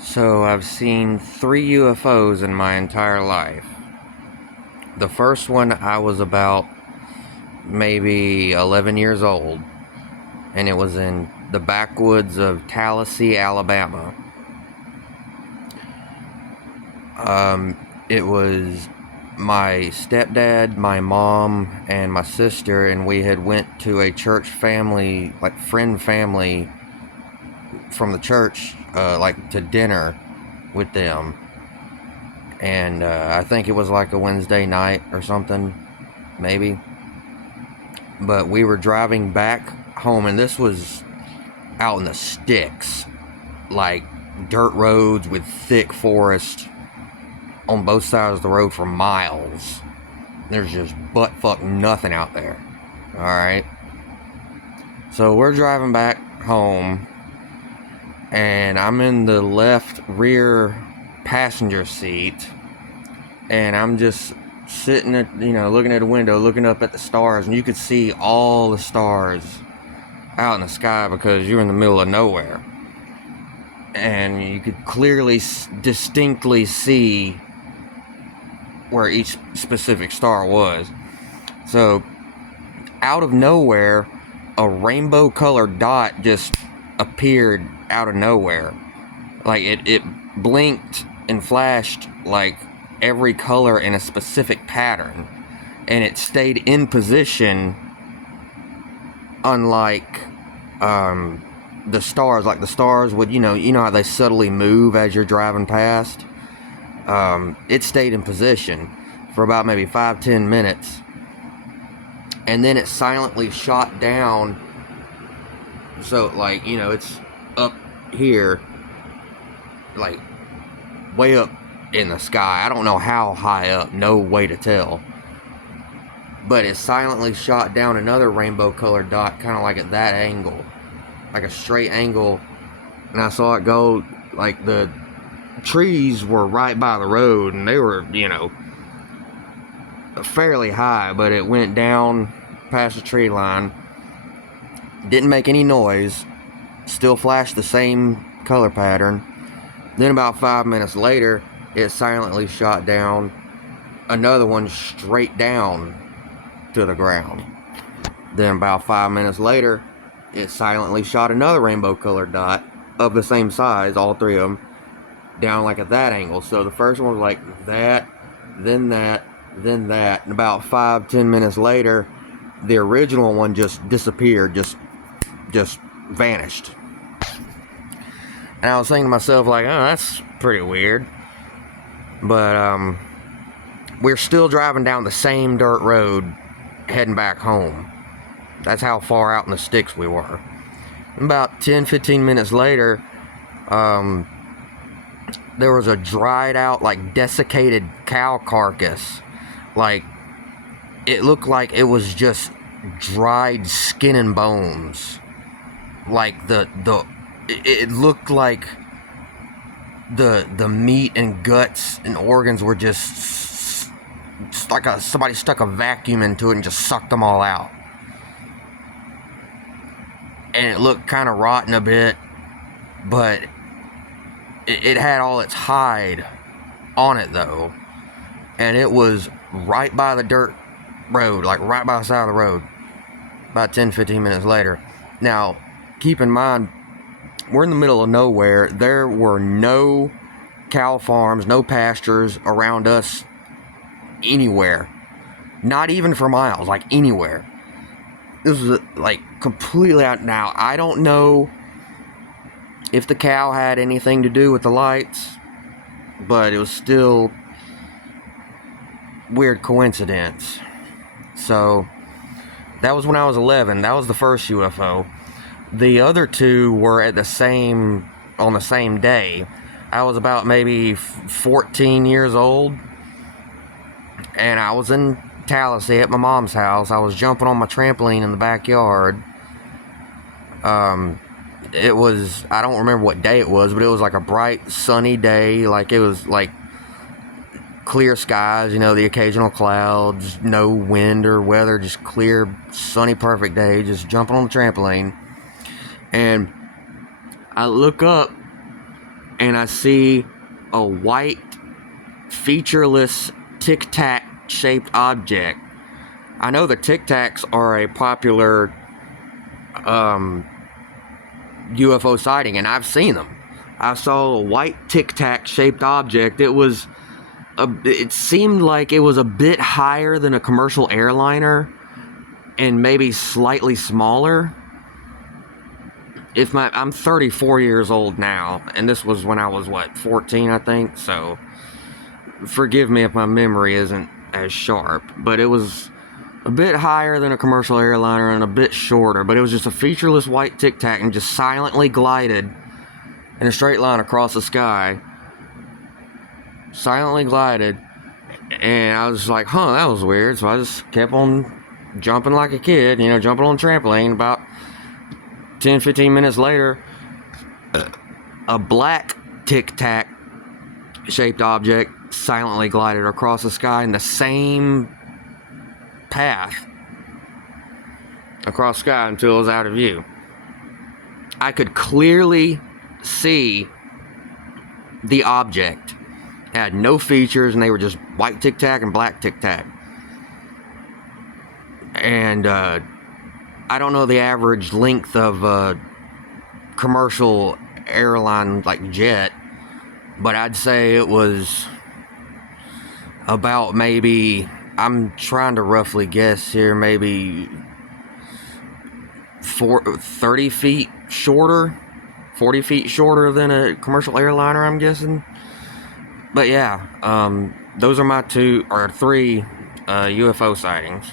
So I've seen 3 UFOs in my entire life. The first one, I was about maybe 11 years old, and it was in the backwoods of Tallahassee, Alabama. It was my stepdad, my mom, and my sister, and we had went to a church family, like friend family from the church, like to dinner with them. And I think it was like a Wednesday night or something, maybe. But we were driving back home, and this was out in the sticks, like dirt roads with thick forest on both sides of the road for miles. There's just butt fuck nothing out there. Alright. So we're driving back home, and I'm in the left rear passenger seat, and I'm just sitting at, looking at a window, looking up at the stars, and you could see all the stars out in the sky because you're in the middle of nowhere. And you could clearly, distinctly see where each specific star was. So, out of nowhere, a rainbow colored dot just appeared out of nowhere. Like, it blinked and flashed like every color in a specific pattern, and it stayed in position, unlike the stars. Like the stars would, you know how they subtly move as you're driving past. It stayed in position for about maybe 5-10 minutes, and then it silently shot down. So, like, it's up here, like way up in the sky. I don't know how high up, no way to tell. But it silently shot down another rainbow colored dot, kind of like at that angle, like a straight angle. And I saw it go, like the trees were right by the road, and they were, fairly high, but it went down past the tree line. Didn't make any noise, still flashed the same color pattern. Then about 5 minutes later, it silently shot down another one straight down to the ground. Then about 5 minutes later, it silently shot another rainbow colored dot of the same size, all three of them, down like at that angle. So the first one was like that, then that, then that. And about 5-10 minutes later, the original one just disappeared, just vanished. And I was thinking to myself, like, oh, that's pretty weird. But we're still driving down the same dirt road, heading back home. That's how far out in the sticks we were. And about 10-15 minutes later, there was a dried out, like, desiccated cow carcass. Like, it looked like it was just dried skin and bones. Like, it looked like the meat and guts and organs were just like somebody stuck a vacuum into it and just sucked them all out. And it looked kind of rotten a bit, but it had all its hide on it though. And it was right by the dirt road, like right by the side of the road, about 10-15 minutes later. Now, keep in mind, we're in the middle of nowhere. There were no cow farms, no pastures around us anywhere. Not even for miles, like anywhere. This was like completely out. Now, I don't know if the cow had anything to do with the lights, but it was still weird coincidence. So, that was when I was 11. That was the first UFO. The other two were on the same day. I was about maybe 14 years old, and I was in Tallahassee at my mom's house. I was jumping on my trampoline in the backyard. It was, I don't remember what day it was, but it was like a bright, sunny day. Like, it was like clear skies, the occasional clouds, no wind or weather, just clear, sunny, perfect day, just jumping on the trampoline. And I look up, and I see a white, featureless Tic Tac shaped object. I know the Tic Tacs are a popular UFO sighting, and I've seen them. I saw a white Tic Tac shaped object. It seemed like it was a bit higher than a commercial airliner and maybe slightly smaller. I'm 34 years old now, and this was when I was 14, I think. So forgive me if my memory isn't as sharp, but it was a bit higher than a commercial airliner and a bit shorter, but it was just a featureless white Tic Tac and just silently glided in a straight line across the sky. Silently glided, and I was like, that was weird. So I just kept on jumping like a kid, jumping on a trampoline. About 10-15 minutes later, a black Tic Tac shaped object silently glided across the sky in the same path across the sky until it was out of view. I could clearly see the object. It had no features, and they were just white Tic Tac and black Tic Tac. And I don't know the average length of a commercial airline like jet, but I'd say it was about maybe, I'm trying to roughly guess here, maybe 30 feet shorter, 40 feet shorter than a commercial airliner, I'm guessing. But yeah, those are my three UFO sightings.